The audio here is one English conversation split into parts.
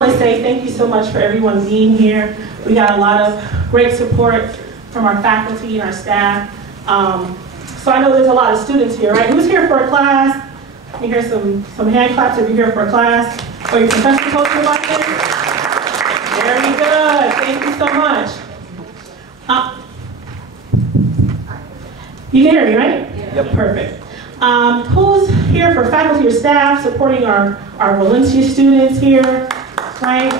I want to say thank you so much for everyone being here. We got a lot of great support from our faculty and our staff. So I know there's a lot of students here, right? Who's here for a class? Let me hear some hand claps if you're here for a class. Or your professor told you about this? Very good. Thank you so much. You can hear me, right? Yep. Perfect. Who's here for faculty or staff supporting our Rollins students here? Right?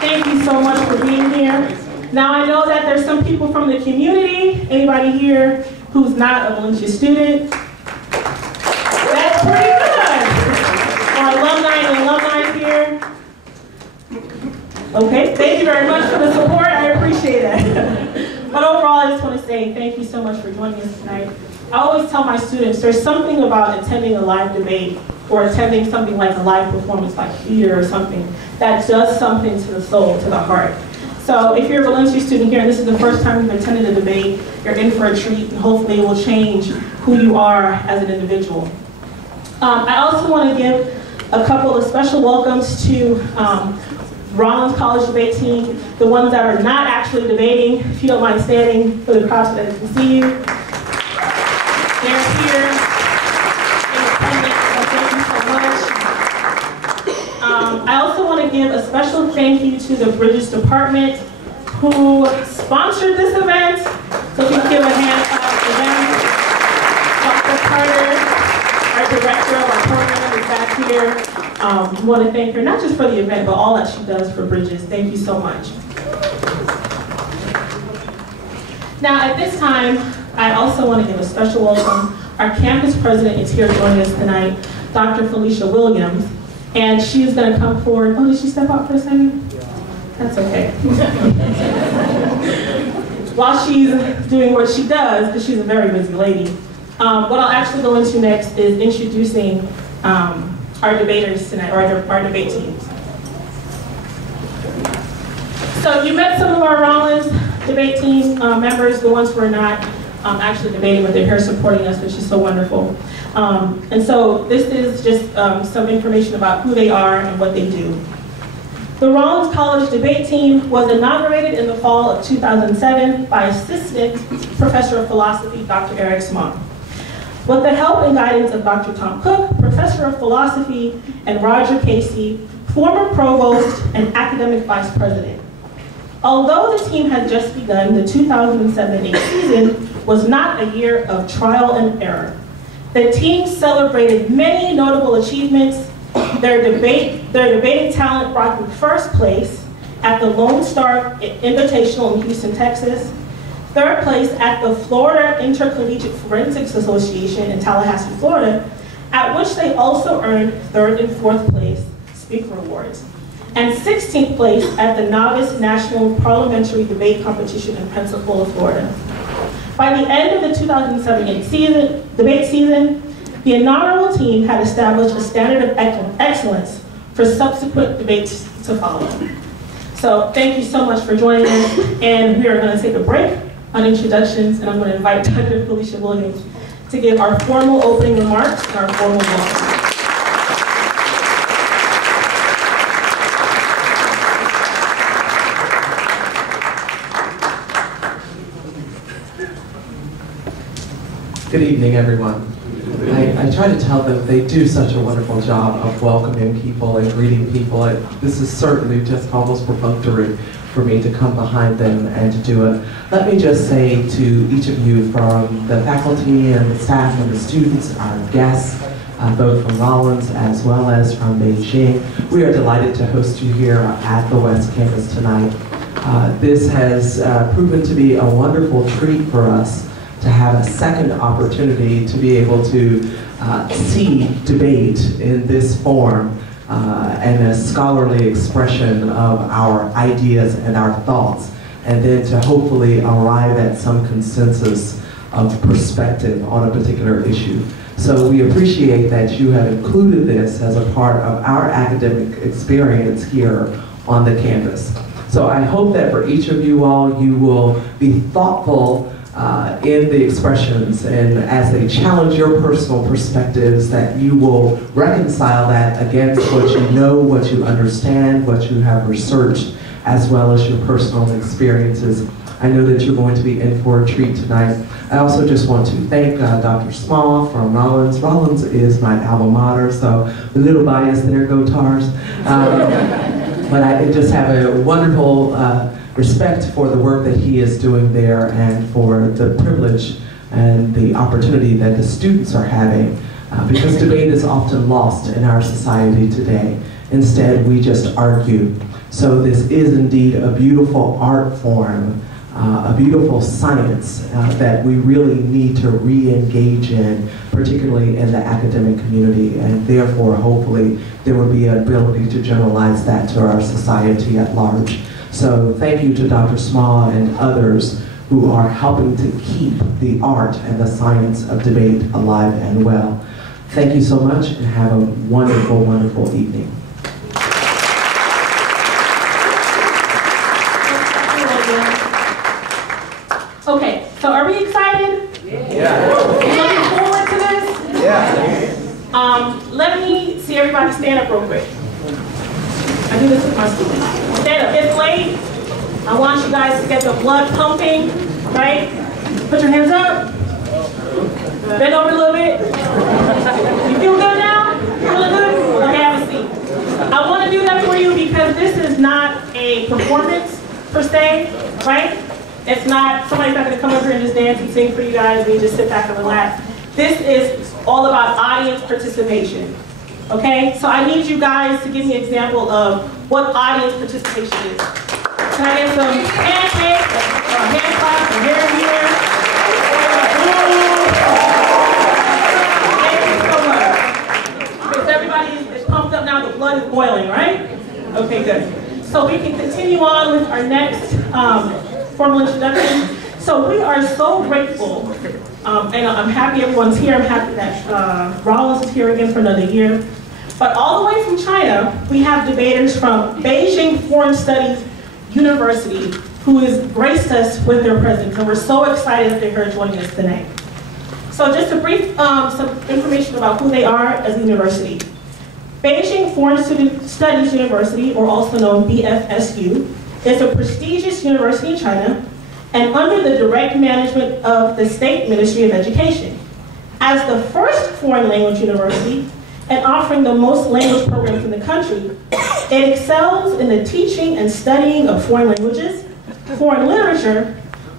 Thank you so much for being here. Now I know that there's some people from the community. Anybody here who's not a Rollins student? That's pretty good. Our alumni and alumni here. Okay, thank you very much for the support. I appreciate it. But overall, I just want to say thank you so much for joining us tonight. I always tell my students there's something about attending a live debate or attending something like a live performance like theater or something that does something to the soul, to the heart. So if you're a Valencia student here and this is the first time you've attended a debate, you're in for a treat and hopefully it will change who you are as an individual. I also want to give a couple of special welcomes to Rollins College debate team, the ones that are not actually debating. If you don't mind standing for the crowd so that they can see you. They're here in attendance, so thank you so much. I also want to give a special thank you to the Bridges Department who sponsored this event. So if you can give a hand clap to them. Dr. Carter, our director of our program, is back here. I want to thank her, not just for the event, but all that she does for Bridges. Thank you so much. Now, at this time, I also want to give a special welcome. Our campus president is here joining us tonight, Dr. Felicia Williams, and she is going to come forward. Oh, did she step out for a second? That's okay. While she's doing what she does, because she's a very busy lady, what I'll actually go into next is introducing our debaters tonight, or our debate teams. So you met some of our Rollins debate team members, the ones who are not actually debating, but they're here supporting us, which is so wonderful. And so this is just some information about who they are and what they do. The Rollins College debate team was inaugurated in the fall of 2007 by Assistant Professor of Philosophy, Dr. Eric Small. With the help and guidance of Dr. Tom Cook, Professor of Philosophy, and Roger Casey, former Provost and Academic Vice President. Although the team had just begun, the 2007-8 season was not a year of trial and error. The team celebrated many notable achievements. Their debating talent brought them first place at the Lone Star Invitational in Houston, Texas, third place at the Florida Intercollegiate Forensics Association in Tallahassee, Florida, at which they also earned third and fourth place speaker awards, and 16th place at the Novice National Parliamentary Debate Competition in Pensacola, Florida. By the end of the 2007-8 debate season, the inaugural team had established a standard of excellence for subsequent debates to follow. So thank you so much for joining us, and we are going to take a break on introductions, and I'm going to invite Dr. Felicia Williams to give our formal opening remarks and our formal welcome. Good evening, everyone. I try to tell them they do such a wonderful job of welcoming people and greeting people. This is certainly just almost perfunctory for me to come behind them and to do it. Let me just say to each of you, from the faculty and the staff and the students, our guests, both from Rollins as well as from Beijing, we are delighted to host you here at the West Campus tonight. This has proven to be a wonderful treat for us to have a second opportunity to be able to see debate in this form and a scholarly expression of our ideas and our thoughts, and then to hopefully arrive at some consensus of perspective on a particular issue. So we appreciate that you have included this as a part of our academic experience here on the campus. So I hope that for each of you all, you will be thoughtful in the expressions, and as they challenge your personal perspectives, that you will reconcile that against what you know, what you understand, what you have researched, as well as your personal experiences. I know that you're going to be in for a treat tonight. I also just want to thank Dr. Small from Rollins. Rollins is my alma mater, so a little biased there, go Tars. But I just have a wonderful respect for the work that he is doing there, and for the privilege and the opportunity that the students are having, because debate is often lost in our society today. Instead, we just argue. So this is indeed a beautiful art form, a beautiful science that we really need to re-engage in, particularly in the academic community, and therefore, hopefully, there will be an ability to generalize that to our society at large. So thank you to Dr. Small and others who are helping to keep the art and the science of debate alive and well. Thank you so much, and have a wonderful, wonderful evening. Okay, so are we excited? Yeah. Looking forward to this? Yeah. Let me see everybody stand up real quick. I do this with my students. Stand up. It's late. I want you guys to get the blood pumping, right? Put your hands up. Bend over a little bit. You feel good now? Feeling good? Okay, have a seat. I want to do that for you because this is not a performance per se, right? It's not, somebody's not going to come up here and just dance and sing for you guys and you just sit back and relax. This is all about audience participation. Okay? So I need you guys to give me an example of what audience participation is. Can I get some pancakes, or hand claps, or hair here? Thank you so much. Because everybody is pumped up now, the blood is boiling, right? Okay, good. So we can continue on with our next formal introduction. So we are so grateful, and I'm happy everyone's here. I'm happy that Rollins is here again for another year. But all the way from China, we have debaters from Beijing Foreign Studies University who has graced us with their presence, and we're so excited that they're here joining us tonight. So just a brief, some information about who they are as a university. Beijing Foreign Studies University, or also known BFSU, is a prestigious university in China and under the direct management of the State Ministry of Education. As the first foreign language university and offering the most language programs in the country, it excels in the teaching and studying of foreign languages, foreign literature,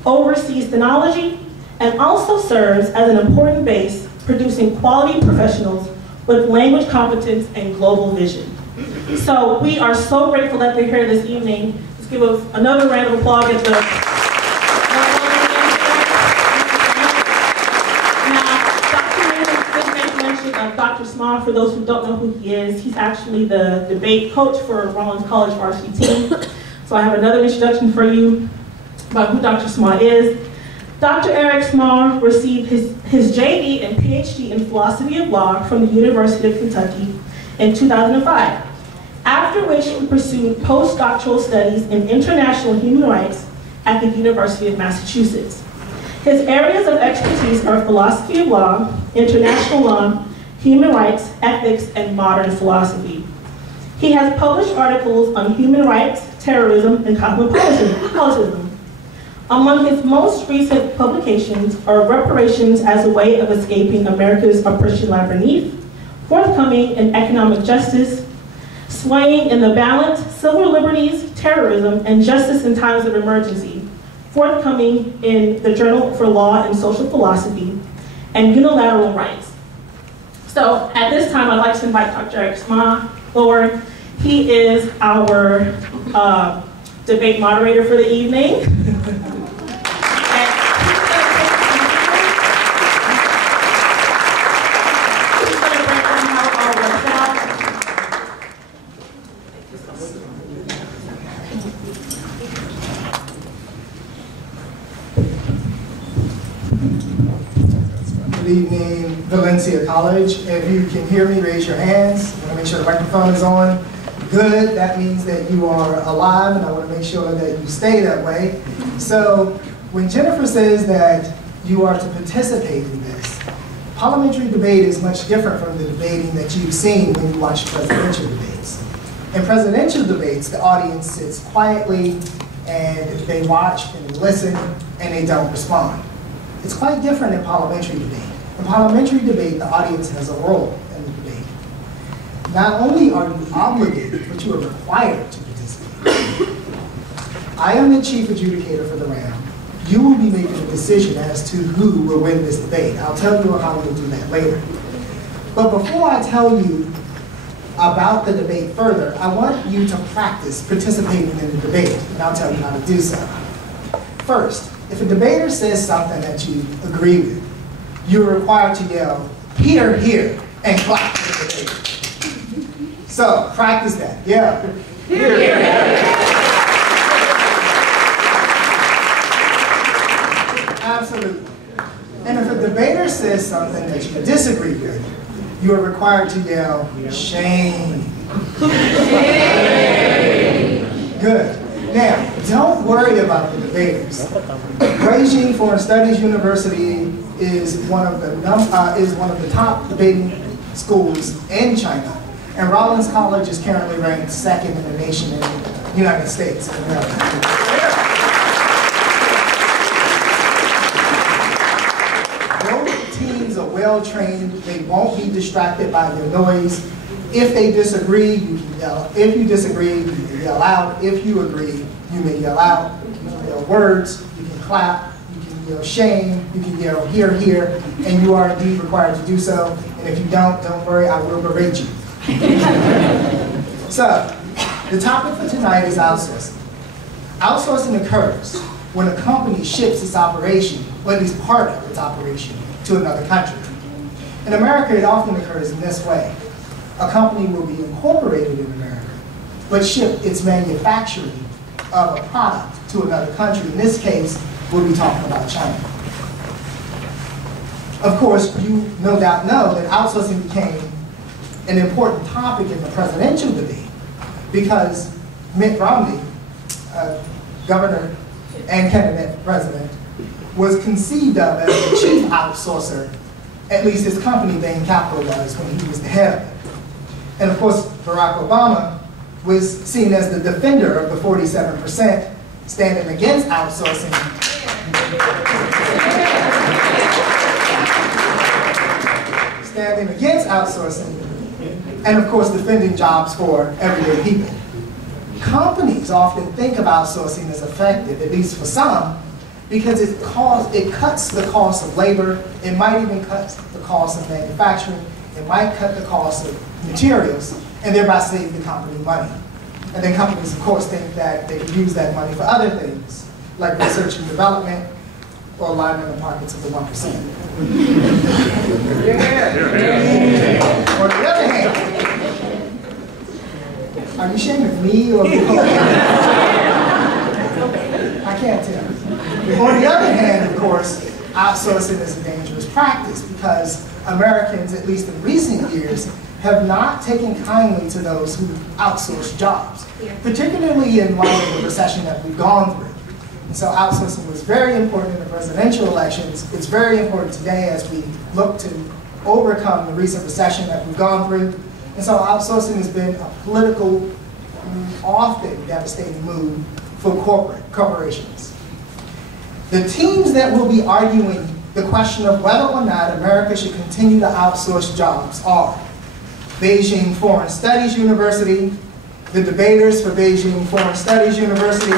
overseas phonology, and also serves as an important base producing quality professionals with language competence and global vision. So we are so grateful that they're here this evening. Let's give us another round of applause at the Dr. Small, for those who don't know who he is, he's actually the debate coach for Rollins College varsity team. So I have another introduction for you about who Dr. Small is. Dr. Eric Small received his JD and PhD in philosophy of law from the University of Kentucky in 2005, after which he pursued postdoctoral studies in international human rights at the University of Massachusetts. His areas of expertise are philosophy of law, international law, human rights, ethics, and modern philosophy. He has published articles on human rights, terrorism, and cosmopolitanism. Among his most recent publications are Reparations as a Way of Escaping America's Oppression Labyrinth, Forthcoming in Economic Justice, Swaying in the Balance, Civil Liberties, Terrorism, and Justice in Times of Emergency, forthcoming in the Journal for Law and Social Philosophy, and Unilateral Rights. So at this time, I'd like to invite Dr. Eric Small forward. He is our debate moderator for the evening. Good evening, Valencia College. If you can hear me, raise your hands. I want to make sure the microphone is on. Good, that means that you are alive, and I want to make sure that you stay that way. So When Jennifer says that you are to participate in this, parliamentary debate is much different from the debating that you've seen when you watch presidential debates. In presidential debates, the audience sits quietly and they watch and they listen and they don't respond. It's quite different in parliamentary debate. In parliamentary debate, the audience has a role in the debate. Not only are you obligated, but you are required to participate. I am the chief adjudicator for the round. You will be making a decision as to who will win this debate. I'll tell you how we'll do that later. But before I tell you about the debate further, I want you to practice participating in the debate, and I'll tell you how to do so. First, if a debater says something that you agree with, you're required to yell, "Hear, hear," and clap for the debate. So, practice that. Yeah. Hear, hear. Absolutely. And if a debater says something that you disagree with, you are required to yell, "Shame." Good. Now, don't worry about the debaters. Beijing Foreign Studies University is one of the top debating schools in China, and Rollins College is currently ranked second in the nation in the United States of America. Teams are well trained. They won't be distracted by the noise. If they disagree, you can yell. If you disagree, you can yell out. If you agree, you may yell out. You can yell words. You can clap. You can yell shame. You can yell "hear, hear," and you are indeed required to do so. And if you don't worry, I will berate you. So, the topic for tonight is outsourcing. Outsourcing occurs when a company ships its operation, or at least part of its operation, to another country. In America, it often occurs in this way. A company will be incorporated in America, but ship its manufacturing of a product to another country. In this case, we'll be talking about China. Of course, you no doubt know that outsourcing became an important topic in the presidential debate because Mitt Romney, governor and candidate for president, was conceived of as the chief outsourcer, at least his company, Bain Capital, was when he was the head of it. And of course, Barack Obama was seen as the defender of the 47%, standing against outsourcing. Standing against outsourcing, and of course, defending jobs for everyday people. Companies often think of outsourcing as effective, at least for some, because it cuts the cost of labor, it might even cut the cost of manufacturing, it might cut the cost of materials, and thereby save the company money. And then companies, of course, think that they can use that money for other things, like research and development, or lining the pockets of the 1%. On the other hand, are you shaming me or I can't tell. On the other hand, of course, outsourcing is a dangerous practice because Americans, at least in recent years, have not taken kindly to those who outsource jobs, particularly in light of the recession that we've gone through. And so outsourcing was very important in the presidential elections. It's very important today as we look to overcome the recent recession that we've gone through. And so outsourcing has been a political, often devastating move for corporations. The teams that will be arguing the question of whether or not America should continue to outsource jobs are Beijing Foreign Studies University, the debaters for Beijing Foreign Studies University,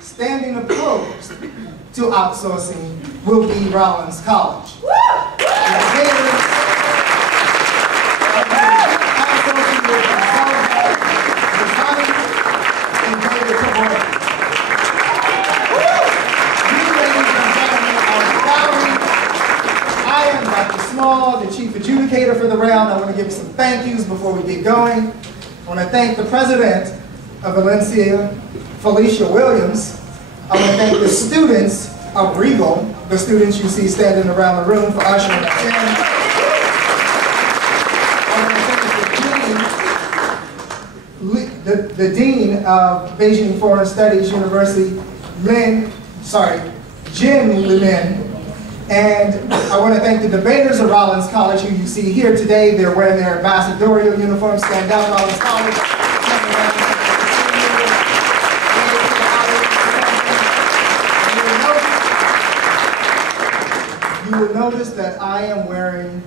standing opposed to outsourcing will be Rollins College. I am Dr. Small, the chief adjudicator for the round. I want to give some thank yous before we get going. I want to thank the president of Valencia, Felicia Williams. I want to thank the students of Regal, the students you see standing around the room, for ushering us in. I want to thank the Dean of Beijing Foreign Studies University, Jin Lin. And I want to thank the debaters of Rollins College who you see here today. They're wearing their ambassadorial uniforms. Stand down, Rollins College. You will notice that I am wearing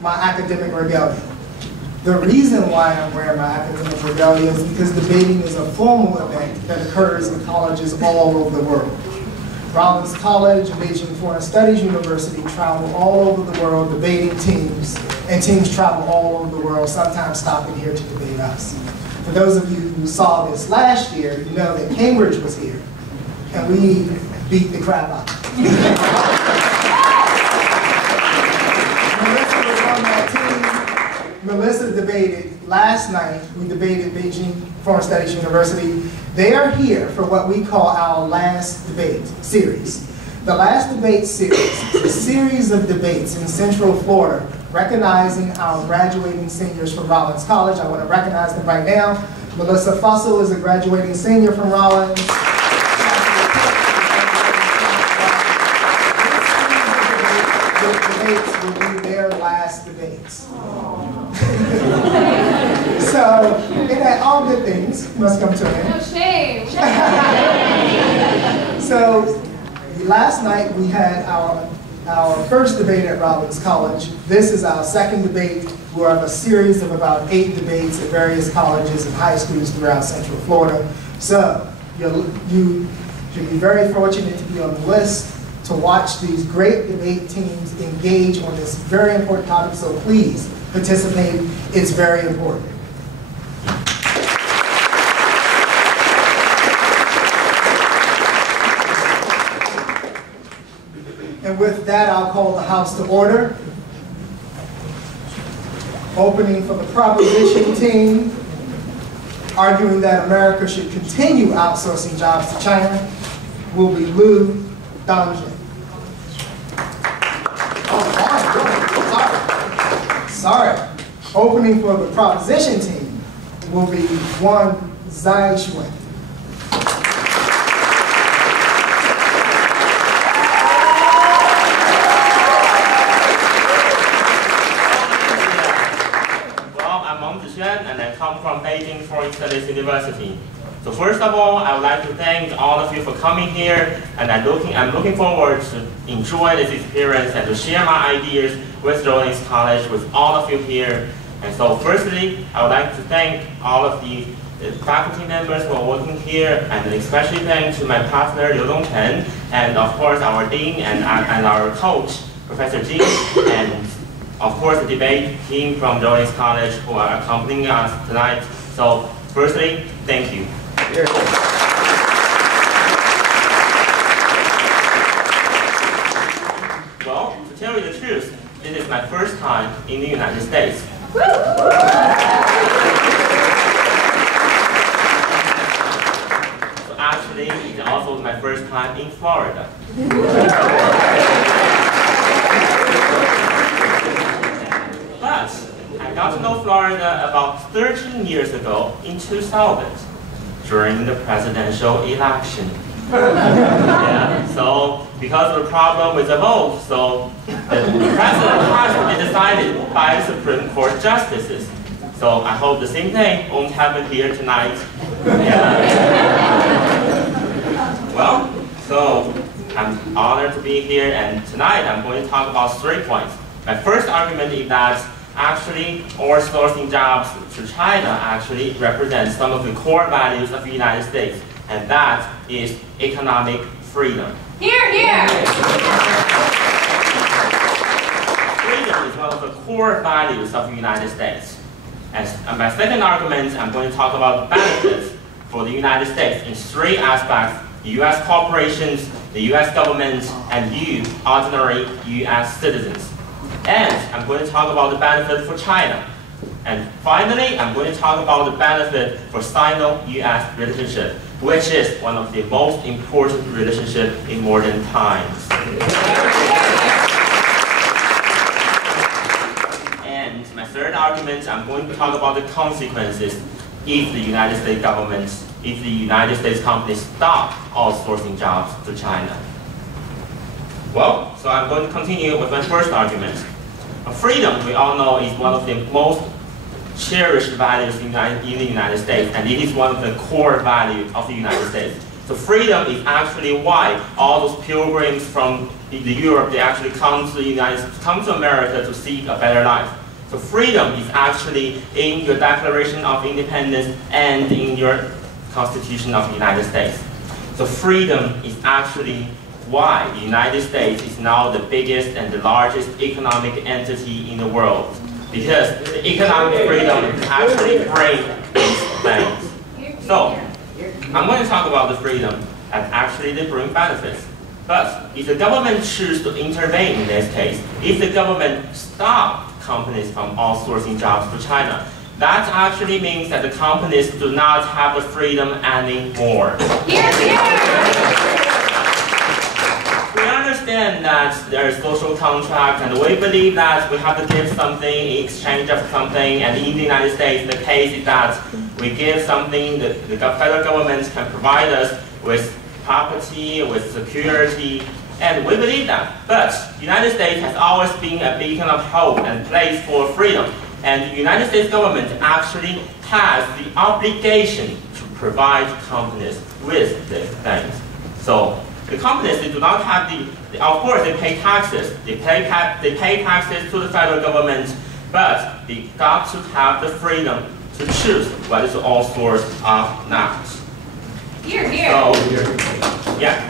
my academic regalia. The reason why I'm wearing my academic regalia is because debating is a formal event that occurs in colleges all over the world. Rollins College and Beijing Foreign Studies University travel all over the world debating teams, and teams travel all over the world, sometimes stopping here to debate us. For those of you who saw this last year, you know that Cambridge was here, and we beat the crap out of them. Melissa was on that team. Melissa debated last night. We debated Beijing Foreign Studies University. They are here for what we call our last debate series. The last debate series is a series of debates in Central Florida, recognizing our graduating seniors from Rollins College. I want to recognize them right now. Melissa Fussell is a graduating senior from Rollins. The debates will be their last debates. So, in that all good things must come to an end. No shame. So, last night we had our first debate at Rollins College. This is our second debate. We have a series of about 8 debates at various colleges and high schools throughout Central Florida. So, you should be very fortunate to be on the list to watch these great debate teams engage on this very important topic. So please participate. It's very important. And with that, I'll call the House to order. Opening for the proposition team, arguing that America should continue outsourcing jobs to China, will be Lou Donjan. Sorry. Opening for the proposition team will be Juan Zaichuan. And I come from Beijing Foreign Studies University. So first of all, I would like to thank all of you for coming here, and I'm looking forward to enjoy this experience and to share my ideas with Rollins College, with all of you here. And so firstly, I would like to thank all of the faculty members who are working here, and especially thank to my partner Liu Dongchen, and of course our dean and our coach, Professor Jin, and of course the debate team from Rollins College who are accompanying us tonight. So firstly, thank you. Well, to tell you the truth, this is my first time in the United States. So actually, it's also my first time in Florida. But I got to know Florida about 13 years ago in 2000 during the presidential election. Yeah, so because of the problem with the vote, so the president has to be decided by Supreme Court justices. So I hope the same thing won't happen here tonight. Yeah. Well, so I'm honored to be here, and tonight I'm going to talk about 3 points. My first argument is that actually outsourcing jobs to China actually represents some of the core values of the United States, and that is economic freedom. Here, here! Freedom is one of the core values of the United States. And my second argument, I'm going to talk about benefits for the United States in 3 aspects: U.S. corporations, the U.S. government, and you, ordinary U.S. citizens. And I'm going to talk about the benefit for China. And finally, I'm going to talk about the benefit for Sino-US relationship, which is one of the most important relationships in modern times. And my third argument, I'm going to talk about the consequences if the United States government, if the United States companies stop outsourcing jobs to China. Well, so I'm going to continue with my first argument. Freedom, we all know, is one of the most cherished values in the United States, and it is one of the core values of the United States. So freedom is actually why all those pilgrims from Europe, they actually come to America to seek a better life. So freedom is actually in your Declaration of Independence and in your Constitution of the United States. So freedom is actually why the United States is now the biggest and the largest economic entity in the world. Because the economic freedom actually brings these things. So, I'm going to talk about the freedom and actually they bring benefits. But if the government chooses to intervene in this case, if the government stops companies from outsourcing jobs to China, that actually means that the companies do not have the freedom anymore. We understand that there is social contract, and we believe that we have to give something in exchange of something, and in the United States, the case is that we give something, the federal government can provide us with property, with security, and we believe that. But the United States has always been a beacon of hope and place for freedom, and the United States government actually has the obligation to provide companies with these things. So, the companies, they do not have of course they pay taxes. They pay taxes to the federal government, but they got to have the freedom to choose whether to outsource or not. Here, here. So, yeah,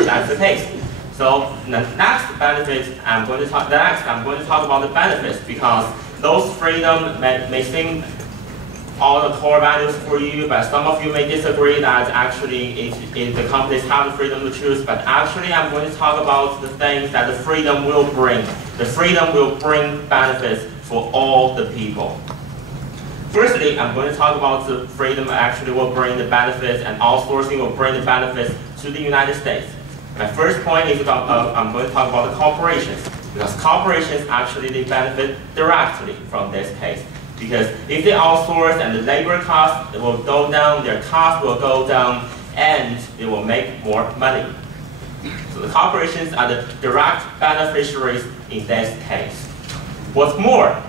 that's the case. So the next benefit, I'm going to talk about the benefits, because those freedom may seem all the core values for you, but some of you may disagree that actually if the companies have the freedom to choose, but actually I'm going to talk about the things that the freedom will bring. The freedom will bring benefits for all the people. Firstly, I'm going to talk about the freedom actually will bring the benefits, and outsourcing will bring the benefits to the United States. My first point is about, I'm going to talk about the corporations, because corporations actually they benefit directly from this case. Because if they outsource and the labor cost will go down, their cost will go down, and they will make more money. So the corporations are the direct beneficiaries in this case. What's more,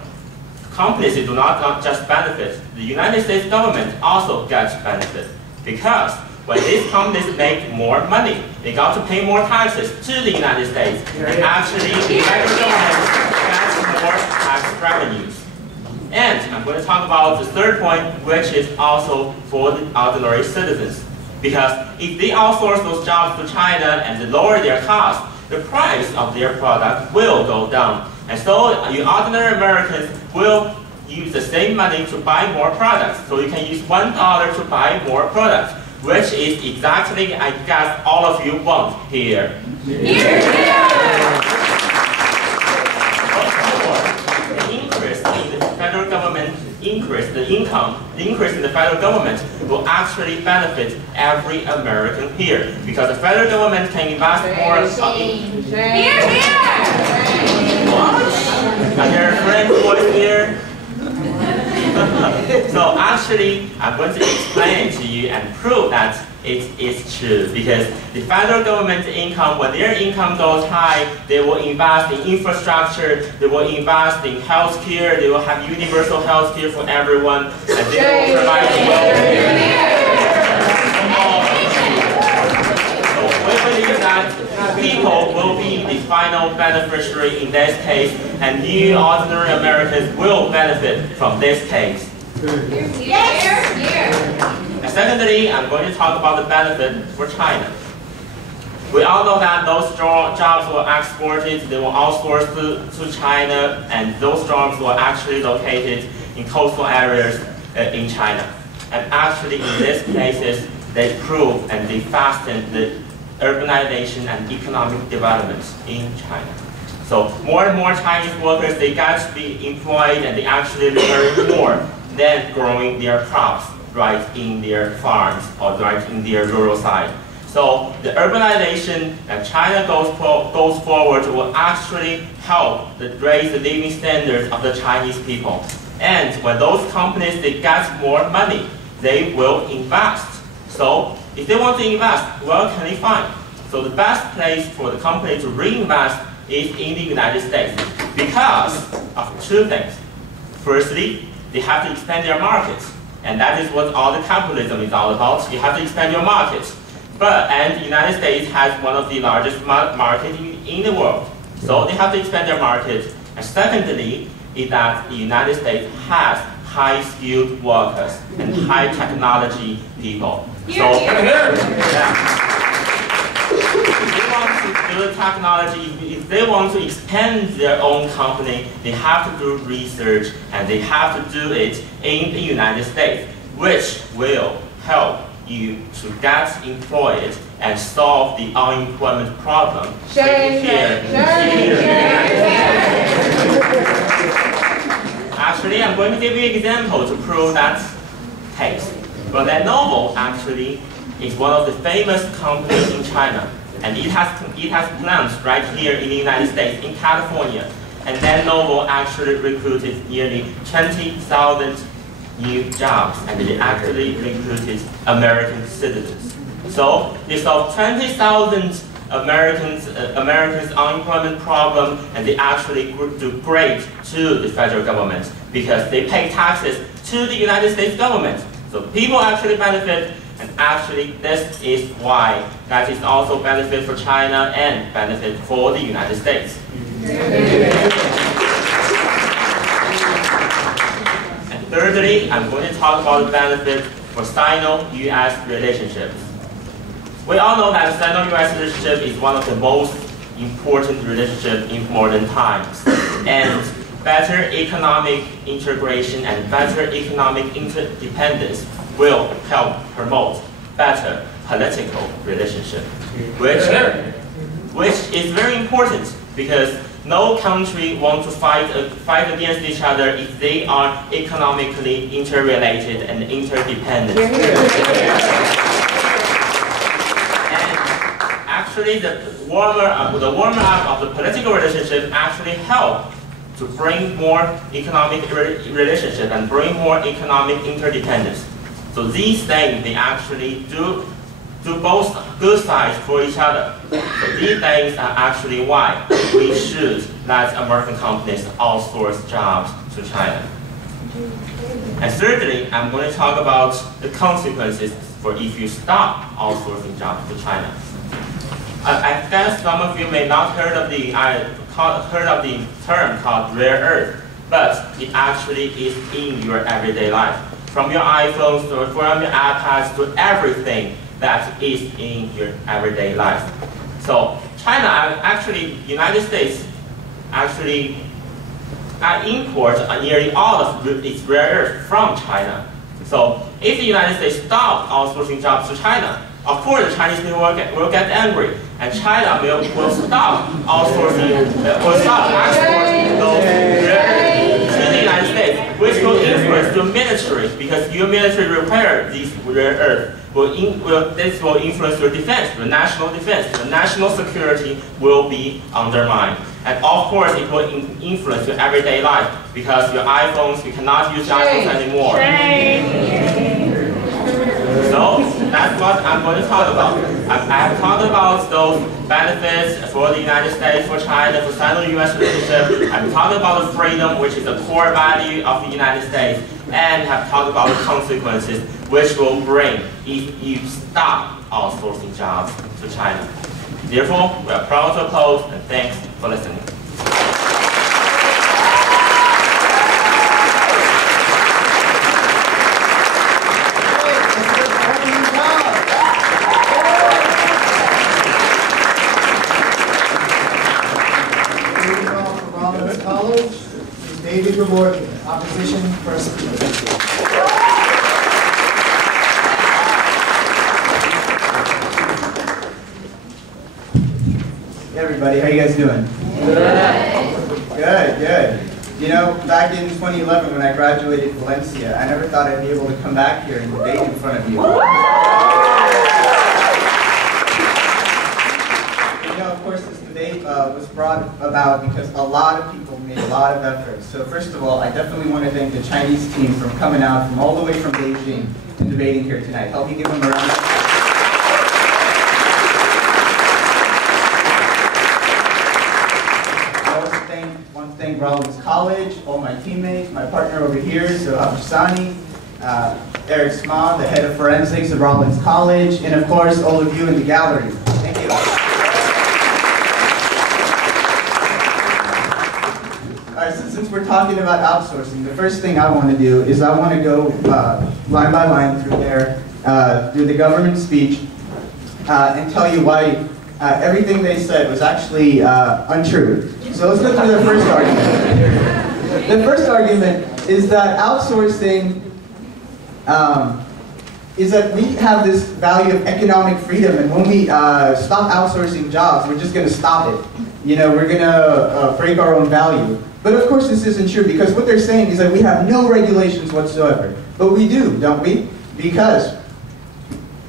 companies do not just benefit, the United States government also gets benefit. Because when these companies make more money, they got to pay more taxes to the United States. And actually, the federal government gets more tax revenues. And I'm going to talk about the third point, which is also for the ordinary citizens. Because if they outsource those jobs to China and they lower their cost, the price of their product will go down. And so you ordinary Americans will use the same money to buy more products. So you can use $1 to buy more products, which is exactly, I guess, all of you want here. Federal government increase in the federal government will actually benefit every American here, because the federal government can invest more. Are there friends voice here? So actually, I'm going to explain it to you and prove that it is true, because the federal government income, when their income goes high, they will invest in infrastructure, they will invest in health care, they will have universal health care for everyone, and they will provide welfare. So we believe that people will be the final beneficiary in this case, and you ordinary Americans will benefit from this case. And secondly, I'm going to talk about the benefit for China. We all know that those jobs were exported, they were outsourced to China, and those jobs were actually located in coastal areas in China. And actually, in these cases, they prove and they fasten the urbanization and economic development in China. So more and more Chinese workers, they got to be employed and they actually earn more than growing their crops right in their farms or right in their rural side. So the urbanization that China goes forward will actually help raise the living standards of the Chinese people. And when those companies, they get more money, they will invest. So if they want to invest, where can they find? So the best place for the company to reinvest is in the United States because of two things. Firstly, they have to expand their markets. And that is what all the capitalism is all about. You have to expand your markets. And the United States has one of the largest markets in the world. So they have to expand their market. And secondly, is that the United States has high-skilled workers and high-technology people. So, if they want to build technology, if they want to expand their own company, they have to do research and they have to do it in the United States, which will help you to get employed and solve the unemployment problem Actually, I'm going to give you an example to prove that case. But Lenovo actually is one of the famous companies in China, and it has plants right here in the United States, in California. And Lenovo actually recruited nearly 20,000 new jobs, and they actually recruited American citizens. So they solved 20,000 Americans' unemployment problem, and they actually do great to the federal government because they pay taxes to the United States government. So people actually benefit, and actually this is why that is also benefit for China and benefit for the United States. And thirdly, I'm going to talk about the benefit for Sino-US relationships. We all know that the Sino-US relationship is one of the most important relationships in modern times. And better economic integration and better economic interdependence will help promote better political relationship, which is very important because no country wants to fight against each other if they are economically interrelated and interdependent. Actually, the warmer up of the political relationship actually help to bring more economic relationship and bring more economic interdependence. So these things, they actually do both good sides for each other. So these things are actually why we should let American companies outsource jobs to China. And thirdly, I'm going to talk about the consequences for if you stop outsourcing jobs to China. I guess some of you may not heard of the term called rare earth, but it actually is in your everyday life. From your iPhones to from your iPads to everything that is in your everyday life. So China, actually, United States actually import nearly all of its rare earth from China. So if the United States stopped outsourcing jobs to China, of course the Chinese people will get angry, and China will stop outsourcing, will stop exporting those rare earth to the United States, which will influence your military, because your military require these rare earth. This will influence your defense, your national defense, your national security will be undermined. And of course, it will influence your everyday life, because your iPhones, you cannot use iPhones anymore. So that's what I'm going to talk about. I have talked about those benefits for the United States, for China, for Sino-US relationship. I've talked about the freedom, which is a core value of the United States, and have talked about the consequences which will bring if you stop outsourcing jobs to China. Therefore, we are proud to oppose, and thanks for listening. Rollins College is David Rebordian, opposition first place. everybody. How you guys doing? Good, good. You know, back in 2011 when I graduated Valencia, I never thought I'd be able to come back here and debate in front of you. You know, of course, this debate was brought about because a lot of people made a lot of efforts. So first of all, I definitely want to thank the Chinese team for coming out from all the way from Beijing and debating here tonight. Help me give them a round of applause. Thank Rollins College, all my teammates, my partner over here, so Abusani, Eric Sma, the head of forensics at Rollins College, and of course all of you in the gallery. Thank you. All right, so since we're talking about outsourcing, the first thing I want to do is I want to go line by line through the government speech and tell you why everything they said was actually untrue. So let's go through the first argument. The first argument is that outsourcing is that we have this value of economic freedom, and when we stop outsourcing jobs, we're just going to stop it. You know, we're going to break our own value. But of course this isn't true, because what they're saying is that we have no regulations whatsoever. But we do, don't we? Because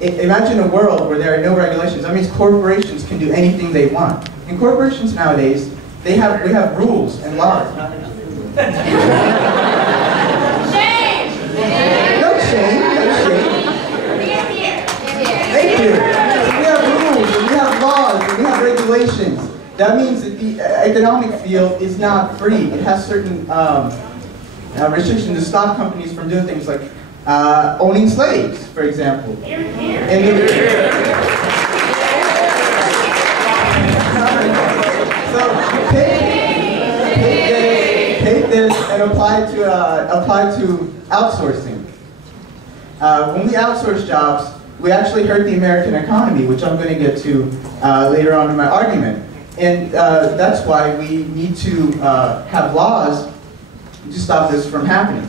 imagine a world where there are no regulations. That means corporations can do anything they want. And corporations nowadays, we have rules and laws. Shame! No shame, no shame. Thank you. We have rules, and we have laws, and we have regulations. That means that the economic field is not free. It has certain restrictions to stop companies from doing things like owning slaves, for example. So take this and apply it to outsourcing. When we outsource jobs, we actually hurt the American economy, which I'm going to get to later on in my argument. And that's why we need to have laws to stop this from happening.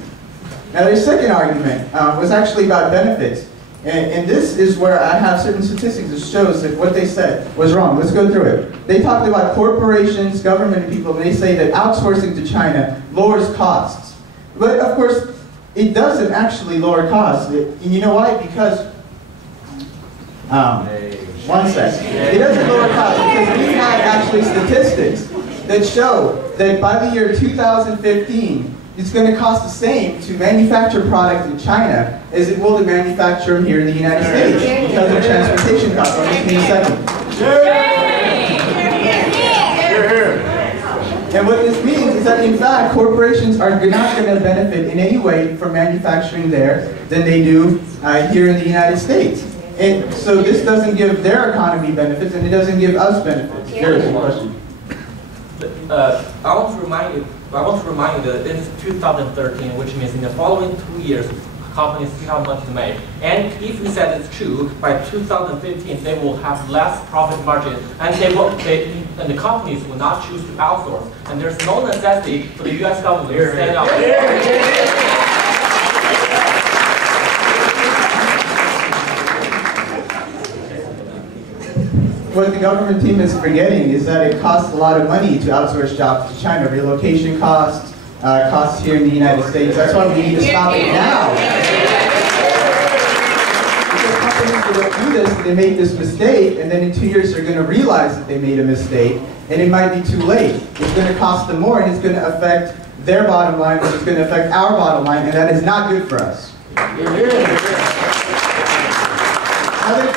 Now, their second argument was actually about benefits. And this is where I have certain statistics that shows that what they said was wrong. Let's go through it. They talked about corporations, government, and people, and they say that outsourcing to China lowers costs. But of course, it doesn't actually lower costs. And you know why? Because, one sec. It doesn't lower costs because we have actually statistics that show that by the year 2015, it's going to cost the same to manufacture product in China as it will to manufacture them here in the United States because of transportation costs. I'll just need a second. And what this means is that, in fact, corporations are not going to benefit in any way from manufacturing there than they do here in the United States. And so this doesn't give their economy benefits, and it doesn't give us benefits. Here is a question. I want to remind you that it's 2013, which means in the following 2 years, companies still have money to make. And if we said it's true, by 2015 they will have less profit margin, and and the companies will not choose to outsource. And there's no necessity for the U.S. government to stand up. What the government team is forgetting is that it costs a lot of money to outsource jobs to China. Relocation costs, costs here in the United States. That's why we need to stop it now. Because companies that don't do this, they make this mistake, and then in 2 years they're going to realize that they made a mistake, and it might be too late. It's going to cost them more, and it's going to affect their bottom line, which is going to affect our bottom line, and that is not good for us. Now, their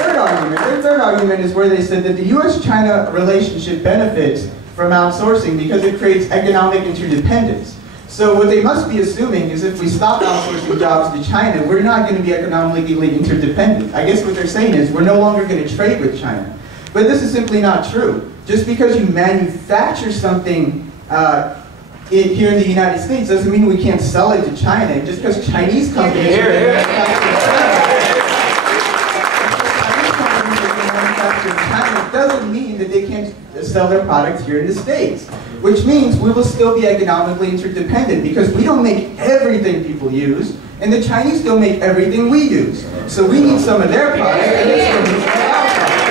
third argument is where they said that the U.S.-China relationship benefits from outsourcing because it creates economic interdependence. So what they must be assuming is if we stop outsourcing jobs to China, we're not going to be economically interdependent. I guess what they're saying is we're no longer going to trade with China. But this is simply not true. Just because you manufacture something here in the United States doesn't mean we can't sell it to China. And just because Chinese companies China doesn't mean that they can't sell their products here in the States. Which means we will still be economically interdependent because we don't make everything people use, and the Chinese don't make everything we use. So we need some of their products, and they still need some of our products.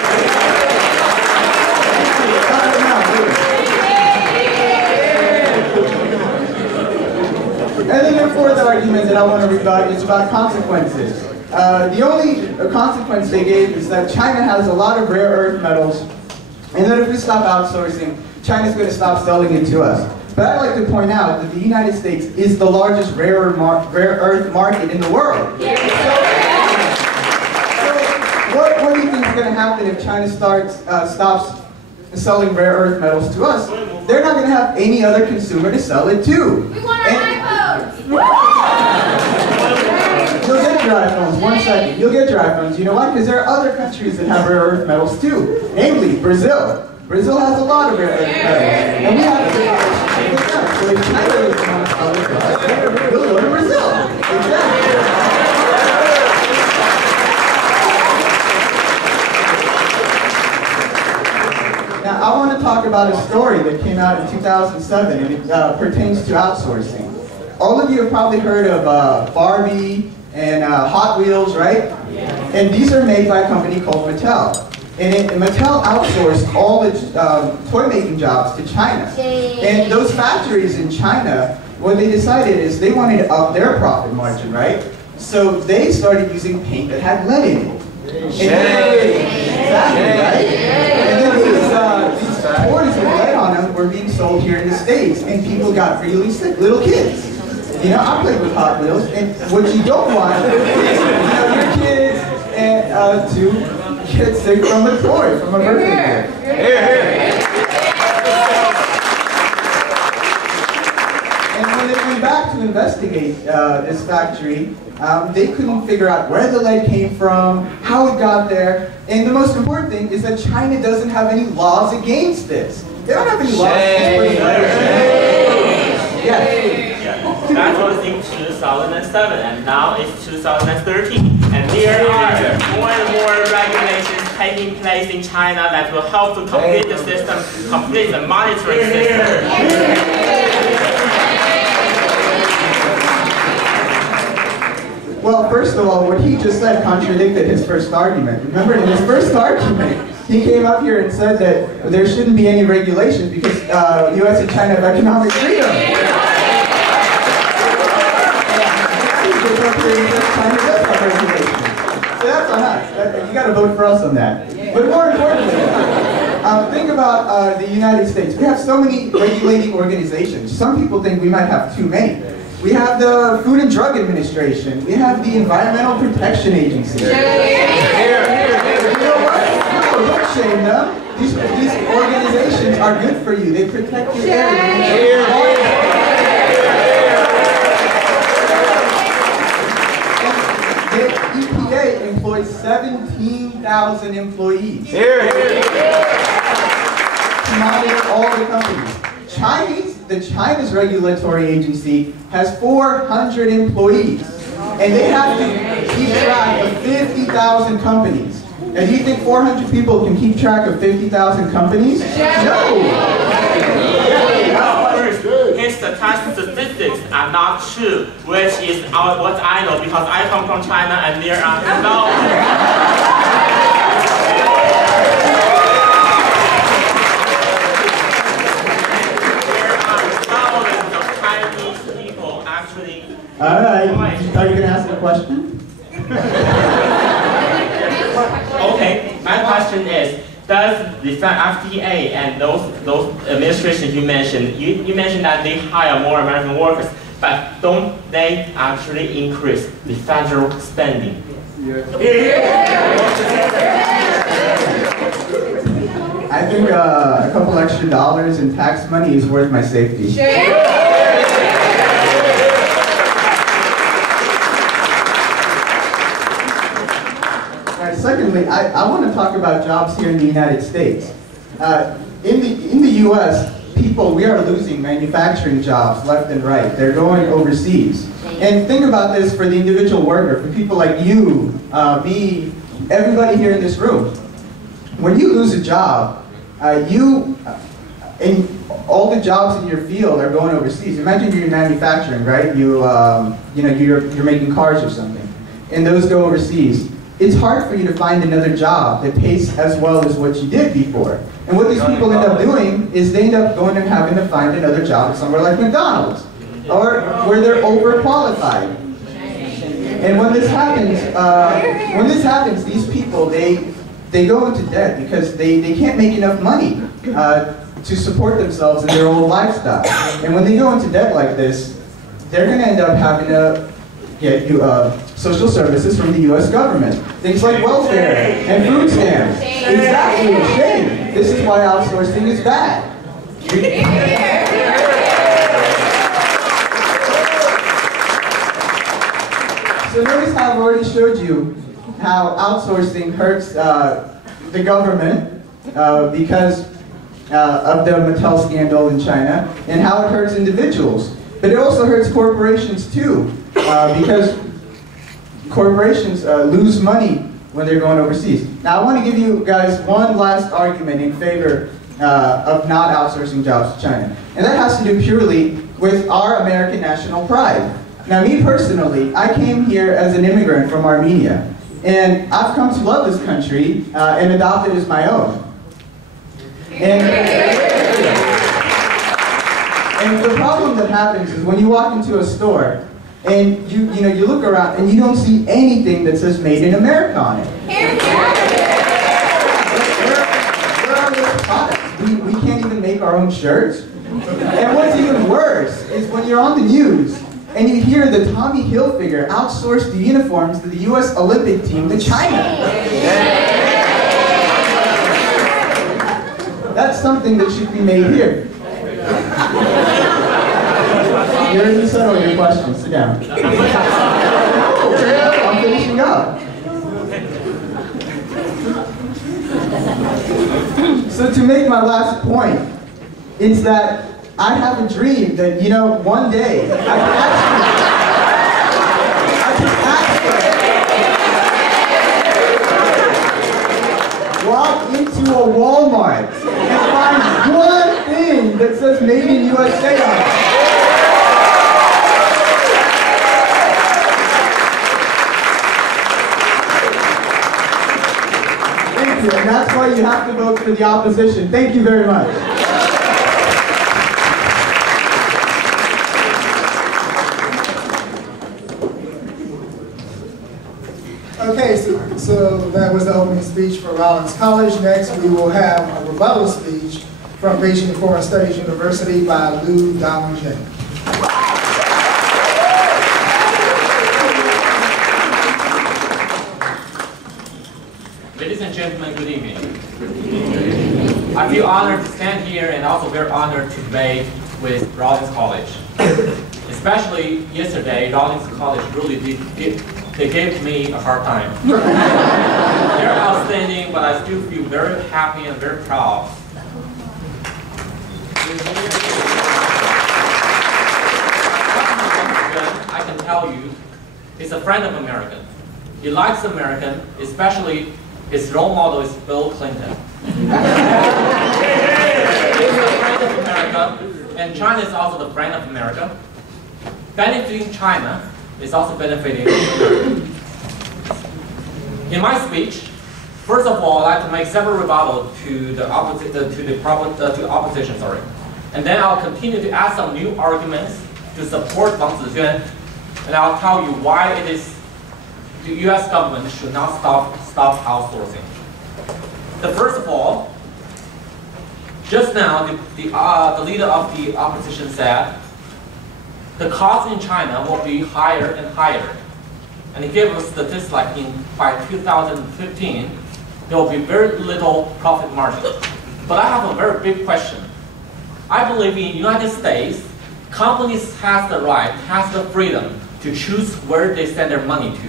fourth argument that I want to rebut is about consequences. The only consequence they gave is that China has a lot of rare earth metals, and that if we stop outsourcing, China's going to stop selling it to us. But I'd like to point out that the United States is the largest rare earth market in the world. What do you think is going to happen if China stops selling rare earth metals to us? They're not going to have any other consumer to sell it to. We want our iPhones! You'll get your iPhones, 1 second. You'll get your iPhones. You know why? Because there are other countries that have rare earth metals too. Namely, Brazil. Brazil has a lot of rare earth metals. And we have a good relationship with them. So if China doesn't want to sell it to us, we'll go to Brazil. Exactly. Now, I want to talk about a story that came out in 2007, and it pertains to outsourcing. All of you have probably heard of Barbie and Hot Wheels, right? And these are made by a company called Mattel. And Mattel outsourced all its toy-making jobs to China. And those factories in China, what they decided is they wanted to up their profit margin, right? So they started using paint that had lead in it. Exactly, right? And then these toys with lead on them were being sold here in the States, and people got really sick, little kids. You know, I played with Hot Wheels, and what you don't want is, your kids to get sick from a toy, from a birthday gift. And when they went back to investigate this factory, they couldn't figure out where the lead came from, how it got there, and the most important thing is that China doesn't have any laws against this. They don't have any laws against That was in 2007, and now it's 2013. And there are more and more regulations taking place in China that will help to complete the system, complete the monitoring system. Well, first of all, what he just said contradicted his first argument. Remember, in his first argument, he came up here and said that there shouldn't be any regulations because the U.S. and China have economic freedom. China does have regulations. So that's on us. You got to vote for us on that. But more importantly, think about the United States. We have so many regulating organizations. Some people think we might have too many. We have the Food and Drug Administration. We have the Environmental Protection Agency. You know what? No, don't shame them. These organizations are good for you. They protect your area. The EPA employs 17,000 employees to monitor all the companies. China's regulatory agency has 400 employees, and they have to keep track of 50,000 companies. And do you think 400 people can keep track of 50,000 companies? No! His statistics are not true, which is what I know because I come from China and there are no. All right. Are you going to ask a question? Okay. My question is, does the FDA and those administrations you mentioned, you mentioned that they hire more American workers, but don't they actually increase the federal spending? I think a couple extra dollars in tax money is worth my safety. Secondly, I want to talk about jobs here in the United States. In the U.S., we are losing manufacturing jobs left and right. They're going overseas. And think about this for the individual worker, for people like you, me, everybody here in this room. When you lose a job, and all the jobs in your field are going overseas. Imagine you're in manufacturing, right? You're making cars or something, and those go overseas. It's hard for you to find another job that pays as well as what you did before. And what these people end up doing is they end up going and having to find another job somewhere like McDonald's. or where they're overqualified. And when this happens, these people, they go into debt because they can't make enough money to support themselves and their own lifestyle. And when they go into debt like this, they're going to end up having to get social services from the U.S. government. Things like welfare and food stamps. Exactly, a shame. This is why outsourcing is bad. So notice how I've already showed you how outsourcing hurts the government because of the Mattel scandal in China, and how it hurts individuals. But it also hurts corporations too, because corporations lose money when they're going overseas. Now I want to give you guys one last argument in favor of not outsourcing jobs to China. And that has to do purely with our American national pride. Now me personally, I came here as an immigrant from Armenia. And I've come to love this country and adopt it as my own. And the problem that happens is when you walk into a store and you look around and you don't see anything that says Made in America on it. Where are those products? We can't even make our own shirts. And what's even worse is when you're on the news and you hear the Tommy Hilfiger outsourced the uniforms to the U.S. Olympic team to China. That's something that should be made here. You already settled your question. Sit down. I'm finishing up. So to make my last point, it's that I have a dream that, one day I can actually walk into a Walmart and find one thing that says Made in USA on it. Thank you, and that's why you have to vote for the opposition. Thank you very much. Okay, so that was the opening speech for Rollins College. Next, we will have a rebuttal speech from Beijing Foreign Studies University by Liu Dongjing. Ladies and gentlemen, good evening. I feel honored to stand here and also very honored to debate with Rollins College. Especially yesterday, Rollins College really they gave me a hard time. They're outstanding, but I still feel very happy and very proud. I can tell you, he's a friend of American. He likes American, especially his role model is Bill Clinton. He's a friend of America, and China is also the friend of America. Benefiting China is also benefiting America. In my speech, first of all, I'd like to make several rebuttals to the opposition, and then I'll continue to add some new arguments to support Wang Zizhuan, and I'll tell you why it is the U.S. government should not stop outsourcing. First of all, just now the leader of the opposition said the cost in China will be higher and higher. And he gave us statistics like by 2015, there will be very little profit margin. But I have a very big question. I believe in the United States, companies have the right, have the freedom to choose where they send their money to,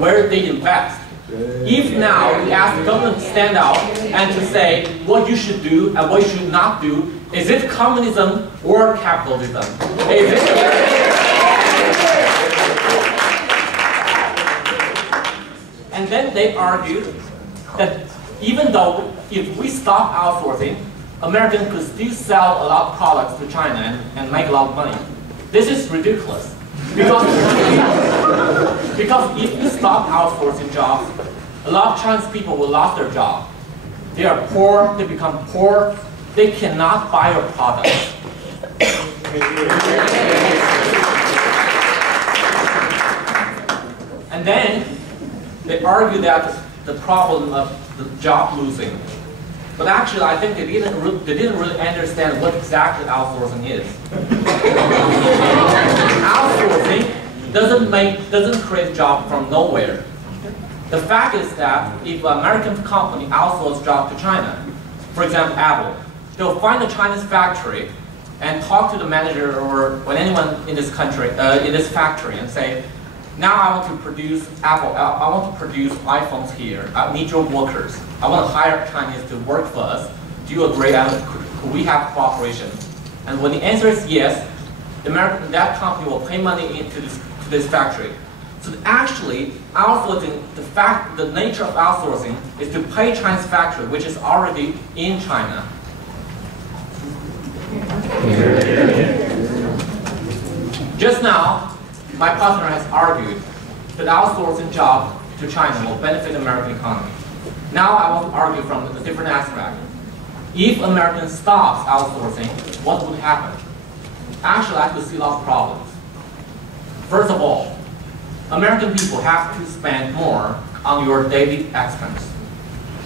where they invest. If now we ask the government to stand out and to say what you should do and what you should not do, is it communism or capitalism? And then they argued that even though if we stop outsourcing, Americans could still sell a lot of products to China and make a lot of money. This is ridiculous. Because if you stop outsourcing jobs, a lot of Chinese people will lose their job. They are poor, they become poor, they cannot buy your products. then they argue that the problem of the job losing. But actually, I think they didn't really understand what exactly outsourcing is. Outsourcing doesn't create job from nowhere. The fact is that if an American company outsources job to China, for example, Apple, they'll find a Chinese factory and talk to the manager or anyone in this country, in this factory, and say, now I want to produce Apple, I want to produce iPhones here. I need your workers. I want to hire Chinese to work for us. Do you agree? Could we have cooperation? And when the answer is yes, that company will pay money into this factory. So actually, outsourcing, the nature of outsourcing is to pay Chinese factory, which is already in China. Just now, my partner has argued that outsourcing job to China will benefit the American economy. Now I want to argue from a different aspect. If Americans stops outsourcing, what would happen? Actually, I could see a lot of problems. First of all, American people have to spend more on your daily expense.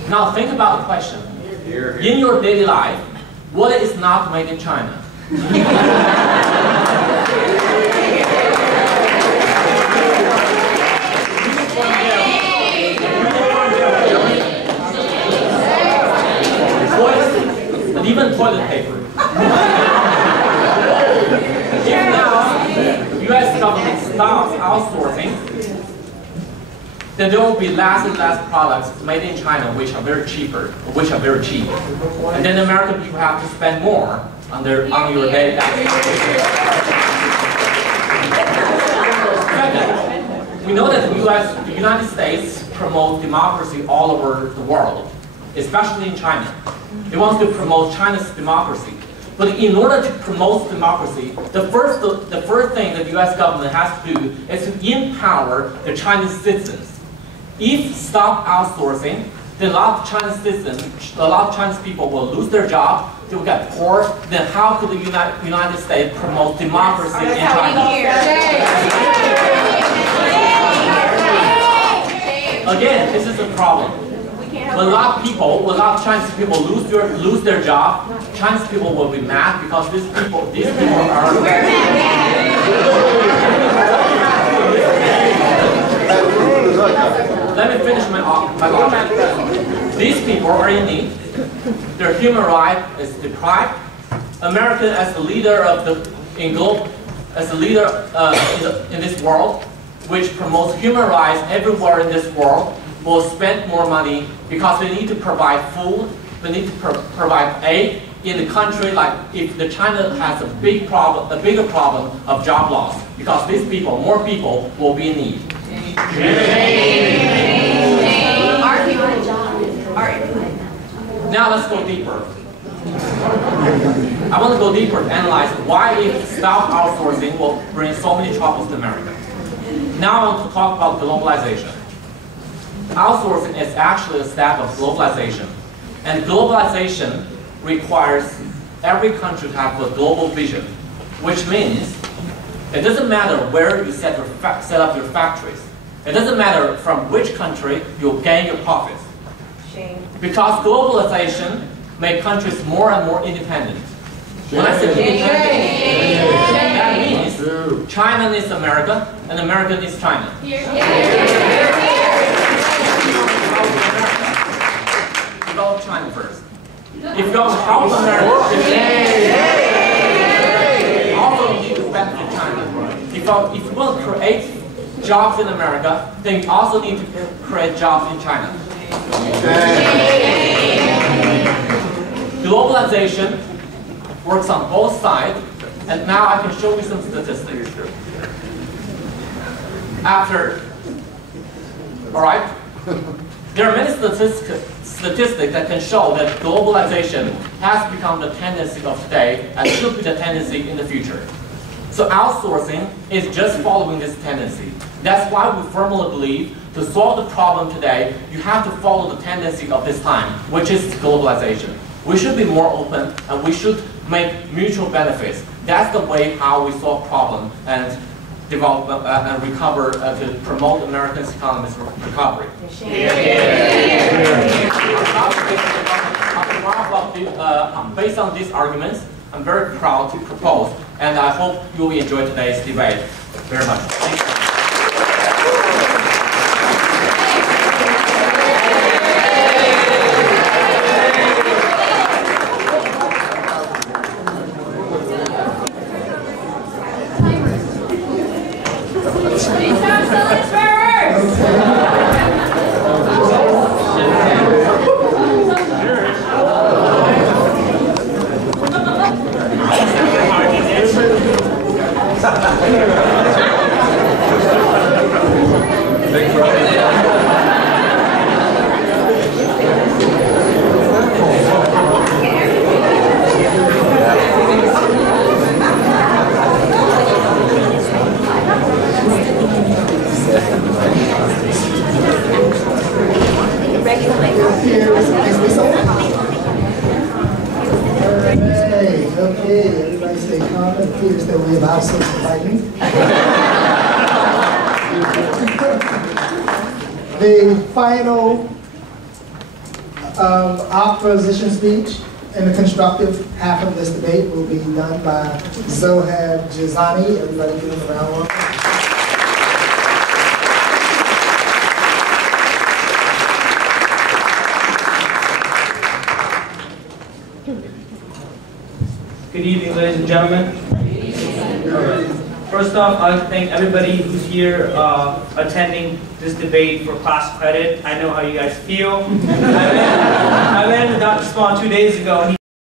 Now think about the question. In your daily life, what is not made in China? And even toilet paper. If now the US government stops outsourcing, then there will be less and less products made in China which are very cheap. And then American people have to spend more on your daily expenses. Second, we know that the United States promotes democracy all over the world, especially in China. It wants to promote China's democracy. But in order to promote democracy, the first thing that the US government has to do is to empower the Chinese citizens. If stop outsourcing, then a lot of Chinese citizens, a lot of Chinese people will lose their job, they will get poor. Then how could the United States promote democracy in China? Again, this is a problem. When a lot of Chinese people lose their job, Chinese people will be mad because these people are. Let me finish my logic. These people are in need. Their human right is deprived. America, as the leader in this world, which promotes human rights everywhere in this world, will spend more money because they need to provide food, they need to provide aid in the country. Like if China has a bigger problem of job loss, because these people, more people, will be in need. Now let's go deeper. I want to go deeper and analyze why if stop outsourcing will bring so many troubles to America. Now I want to talk about globalization. Outsourcing is actually a step of globalization. And globalization requires every country to have a global vision, which means it doesn't matter where you set up your factories. It doesn't matter from which country you gain your profits. Because globalization makes countries more and more independent. When I say independent, that means China needs America and America needs China. Develop China first. If you want to help America, also need to benefit China. If you want to create jobs in America, then you also need to create jobs in China. Globalization works on both sides, and now I can show you some statistics. Alright? There are many statistics that can show that globalization has become the tendency of today and should be the tendency in the future. So outsourcing is just following this tendency. That's why we firmly believe to solve the problem today, you have to follow the tendency of this time, which is globalization. We should be more open and we should make mutual benefits. That's the way how we solve problems. And develop and recover to promote America's economy's recovery. Based on these arguments, I'm very proud to propose, and I hope you will enjoy today's debate very much. Thank you. Okay, everybody stay calm. It appears that we have outsourced lightning. The final opposition speech in the constructive half of this debate will be done by Zohab Jazani. Everybody give him a round of applause. Good evening, ladies and gentlemen. First off, I'd like to thank everybody who's here attending this debate for class credit. I know how you guys feel. I ran into Dr. Spawn 2 days ago.